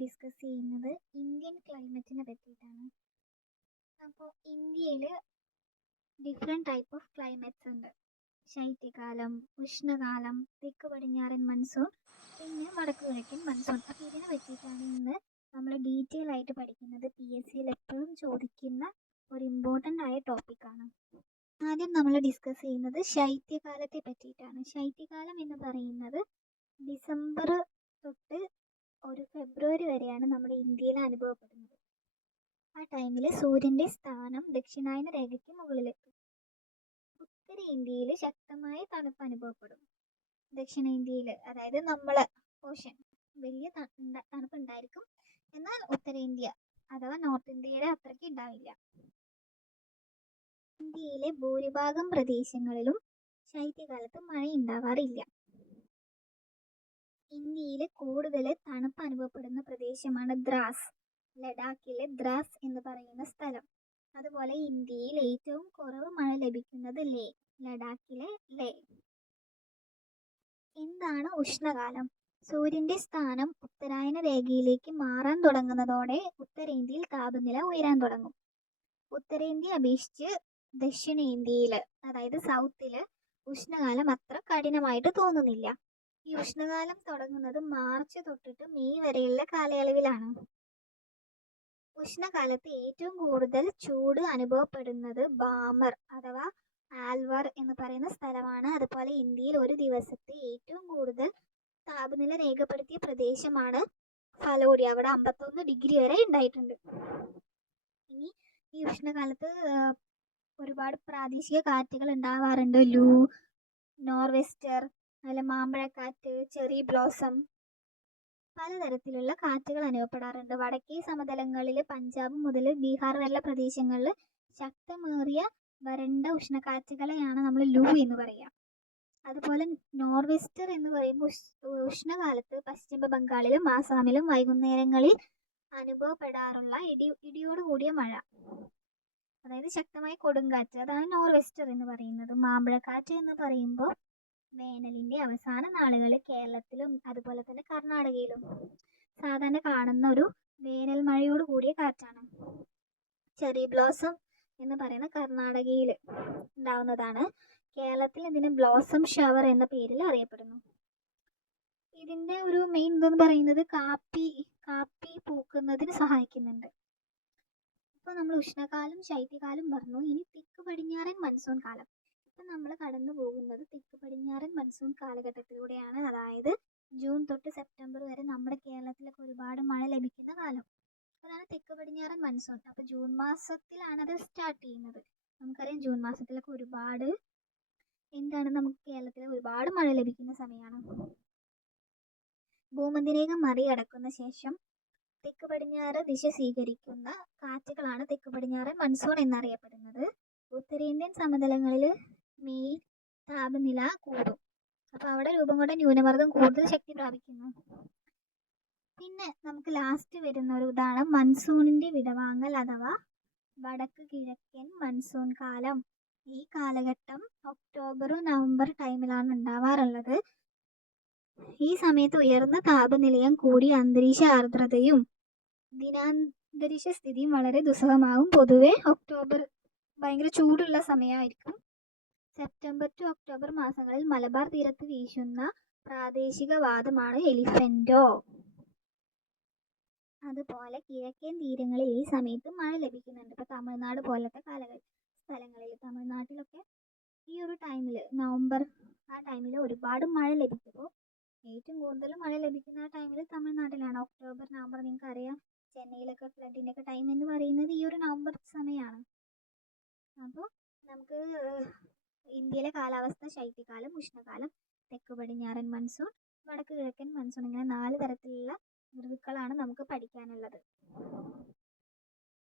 Discuss ചെയ്യുന്നത് Indian ക്ലൈമറ്റിനെ പറ്റിയിട്ടാണ്. അപ്പോൾ ഇന്ത്യയിൽ ഡിഫറെന്റ് ടൈപ്പ് ഓഫ് ക്ലൈമറ്റ്സ് ഉണ്ട്. ശൈത്യകാലം ഉഷ്ണകാലം തെക്ക് പടിഞ്ഞാറൻ മൺസൂൺ പിന്നെ വടക്ക് കിഴക്കൻ മൺസൂൺ അപ്പോൾ ഇതിനെ പറ്റിയിട്ടാണ് ഇന്ന് നമ്മൾ ഡീറ്റെയിൽ ആയിട്ട് പഠിക്കുന്നത്. പി എസ് സിയിൽ എപ്പോഴും ചോദിക്കുന്ന ഒരു ഇമ്പോർട്ടന്റ് ആയ ടോപ്പിക്കാണ് ആദ്യം നമ്മൾ ഡിസ്കസ് ചെയ്യുന്നത് ശൈത്യകാലത്തെ പറ്റിയിട്ടാണ്. ശൈത്യകാലം എന്ന് പറയുന്നത് ഡിസംബർ തൊട്ട് ഒരു ഫെബ്രുവരി വരെയാണ് നമ്മുടെ ഇന്ത്യയിൽ അനുഭവപ്പെടുന്നത്. ആ ടൈമിൽ സൂര്യന്റെ സ്ഥാനം ദക്ഷിണായന രേഖയ്ക്ക് മുകളിലെത്തും ഉത്തരേന്ത്യയിൽ ശക്തമായ തണുപ്പ് അനുഭവപ്പെടും ദക്ഷിണേന്ത്യയിൽ അതായത് നമ്മളെ ഓഷൻ വലിയ തണുപ്പ് ഉണ്ടായിരിക്കും എന്നാൽ ഉത്തരേന്ത്യ അഥവാ നോർത്ത് ഇന്ത്യയുടെ അത്രയ്ക്ക് ഉണ്ടാവില്ല. ഇന്ത്യയിലെ ഭൂരിഭാഗം പ്രദേശങ്ങളിലും ശൈത്യകാലത്ത് മഴ ഉണ്ടാവാറില്ല ഇന്ത്യയിൽ കൂടുതൽ പ്രദേശമാണ് ദ്രാസ്. ലഡാക്കിലെ ദ്രാസ് എന്ന് പറയുന്ന സ്ഥലം. അതുപോലെ ഇന്ത്യയിൽ ഏറ്റവും കുറവ് മഴ ലഭിക്കുന്നത് ലേ ലഡാക്കിലെ ലേ. എന്താണ് ഉഷ്ണകാലം? സൂര്യന്റെ സ്ഥാനം ഉത്തരായന രേഖയിലേക്ക് മാറാൻ തുടങ്ങുന്നതോടെ ഉത്തരേന്ത്യയിൽ താപനില ഉയരാൻ തുടങ്ങും. ഉത്തരേന്ത്യ അപേക്ഷിച്ച് ദക്ഷിണേന്ത്യയിൽ അതായത് സൗത്തിൽ ഉഷ്ണകാലം അത്ര കഠിനമായിട്ട് തോന്നുന്നില്ല. ഈ ഉഷ്ണകാലം തുടങ്ങുന്നത് മാർച്ച് തൊട്ടിട്ട് മെയ് വരെയുള്ള കാലയളവിലാണ്. ഉഷ്ണകാലത്ത് ഏറ്റവും കൂടുതൽ ചൂട് അനുഭവപ്പെടുന്നത് ബാമർ അഥവാ ആൽവർ എന്ന് പറയുന്ന സ്ഥലമാണ്. അതുപോലെ ഇന്ത്യയിൽ ഒരു ദിവസത്തെ ഏറ്റവും കൂടുതൽ താപനില രേഖപ്പെടുത്തിയ പ്രദേശമാണ് ഫലോഡി അവിടെ അമ്പത്തൊന്ന് ഡിഗ്രി വരെ ഉണ്ടായിട്ടുണ്ട്. ഇനി ഈ ഉഷ്ണകാലത്ത് ഒരുപാട് പ്രാദേശിക കാറ്റുകൾ ഉണ്ടാവാറുണ്ട്. ലൂ നോർവെസ്റ്റർ അതുപോലെ മാമ്പഴക്കാറ്റ് ചെറി ബ്ലോസം പലതരത്തിലുള്ള കാറ്റുകൾ അനുഭവപ്പെടാറുണ്ട്. വടക്കേ സമതലങ്ങളിൽ പഞ്ചാബ് മുതൽ ബീഹാർ വരെയുള്ള പ്രദേശങ്ങളിൽ ശക്തമേറിയ വരണ്ട ഉഷ്ണക്കാറ്റുകളെയാണ് നമ്മൾ ലൂ എന്ന് പറയുക അതുപോലെ നോർവെസ്റ്റർ എന്ന് പറയുമ്പോൾ ഉഷ്ണകാലത്ത് പശ്ചിമ ബംഗാളിലും ആസാമിലും വൈകുന്നേരങ്ങളിൽ അനുഭവപ്പെടാറുള്ള ഇടി ഇടിയോട് കൂടിയ മഴ. അതായത് ശക്തമായ കൊടുങ്കാറ്റ്. അതാണ് നോർവെസ്റ്റർ എന്ന് പറയുന്നത്. മാമ്പഴക്കാറ്റ് എന്ന് പറയുമ്പോൾ വേനലിന്റെ അവസാന നാളുകളിൽ കേരളത്തിലും അതുപോലെ തന്നെ കർണാടകയിലും സാധാരണ കാണുന്ന ഒരു വേനൽ മഴയോട് കൂടിയ കാറ്റാണ്. ചെറി ബ്ലോസം എന്ന് പറയുന്ന കർണാടകയിൽ ഉണ്ടാവുന്നതാണ്. കേരളത്തിൽ ഇതിന് ബ്ലോസം ഷവർ എന്ന പേരിൽ അറിയപ്പെടുന്നു. ഇതിന്റെ ഒരു മെയിൻ ഇതെന്ന് പറയുന്നത് കാപ്പി കാപ്പി പൂക്കുന്നതിന് സഹായിക്കുന്നുണ്ട്. ഇപ്പൊ നമ്മൾ ഉഷ്ണകാലം ശൈത്യകാലം പറഞ്ഞു ഇനി തെക്ക് പടിഞ്ഞാറൻ മൺസൂൺ കാലം. ഇപ്പൊ നമ്മൾ കടന്നു പോകുന്നത് പടിഞ്ഞാറൻ മൺസൂൺ കാലഘട്ടത്തിലൂടെയാണ്. അതായത് ജൂൺ തൊട്ട് സെപ്റ്റംബർ വരെ നമ്മുടെ കേരളത്തിലൊക്കെ ഒരുപാട് മഴ ലഭിക്കുന്ന കാലം. അതാണ് തെക്ക് പടിഞ്ഞാറൻ മൺസൂൺ. അപ്പോൾ ജൂൺ മാസത്തിലാണ് അത് സ്റ്റാർട്ട് ചെയ്യുന്നത്. നമുക്കറിയാം ജൂൺ മാസത്തിലൊക്കെ ഒരുപാട് എന്താണ് നമുക്ക് കേരളത്തിൽ ഒരുപാട് മഴ ലഭിക്കുന്ന സമയമാണ് ഭൂമധ്യരേഖ മറികടക്കുന്ന ശേഷം തെക്ക് പടിഞ്ഞാറ് ദിശ സ്വീകരിക്കുന്ന കാറ്റുകളാണ് തെക്ക് പടിഞ്ഞാറൻ മൺസൂൺ എന്നറിയപ്പെടുന്നത്. ഉത്തരേന്ത്യൻ സമതലങ്ങളിൽ മെയ് താപനില കൂടും. അപ്പൊ അവിടെ രൂപം കൊണ്ട ന്യൂനമർദ്ദം കൂടുതൽ ശക്തി പ്രാപിക്കുന്നു. പിന്നെ നമുക്ക് ലാസ്റ്റ് വരുന്ന ഒരു ഇതാണ് മൺസൂണിന്റെ വിടവാങ്ങൽ അഥവാ വടക്ക് കിഴക്കൻ മൺസൂൺ കാലം. ഈ കാലഘട്ടം ഒക്ടോബർ നവംബർ ടൈമിലാണ് ഉണ്ടാവാറുള്ളത്. ഈ സമയത്ത് ഉയർന്ന താപനിലയും കൂടിയ അന്തരീക്ഷ ആർദ്രതയും ദിനാന്തരീക്ഷ സ്ഥിതിയും വളരെ ദുസ്സഹമാകും പൊതുവെ ഒക്ടോബർ ഭയങ്കര ചൂടുള്ള സമയമായിരിക്കും. സെപ്റ്റംബർ ടു ഒക്ടോബർ മാസങ്ങളിൽ മലബാർ തീരത്ത് വീശുന്ന പ്രാദേശിക വാദമാണ് എലിഫന്റോ. അതുപോലെ കിഴക്കൻ തീരങ്ങളിൽ ഈ സമയത്ത് മഴ ലഭിക്കുന്നുണ്ട്. ഇപ്പോൾ തമിഴ്നാട് പോലത്തെ കാലഘട്ട സ്ഥലങ്ങളിൽ തമിഴ്നാട്ടിലൊക്കെ ഈ ഒരു ടൈമിൽ നവംബർ ആ ടൈമിൽ ഒരുപാട് മഴ ലഭിക്കുമ്പോൾ ഏറ്റവും കൂടുതൽ മഴ ലഭിക്കുന്ന ആ ടൈമിൽ തമിഴ്നാട്ടിലാണ്. ഒക്ടോബർ നവംബർ നിങ്ങൾക്ക് അറിയാം ചെന്നൈയിലൊക്കെ ഫ്ലഡിന്റെ ഒക്കെ ടൈം എന്ന് പറയുന്നത് ഈ ഒരു നവംബർ സമയമാണ് അപ്പോൾ നമുക്ക് ഇന്ത്യയിലെ കാലാവസ്ഥ ശൈത്യകാലം ഉഷ്ണകാലം തെക്ക് പടിഞ്ഞാറൻ മൺസൂൺ വടക്ക് കിഴക്കൻ മൺസൂൺ ഇങ്ങനെ നാല് തരത്തിലുള്ള ഋതുക്കളാണ് നമുക്ക് പഠിക്കാനുള്ളത്.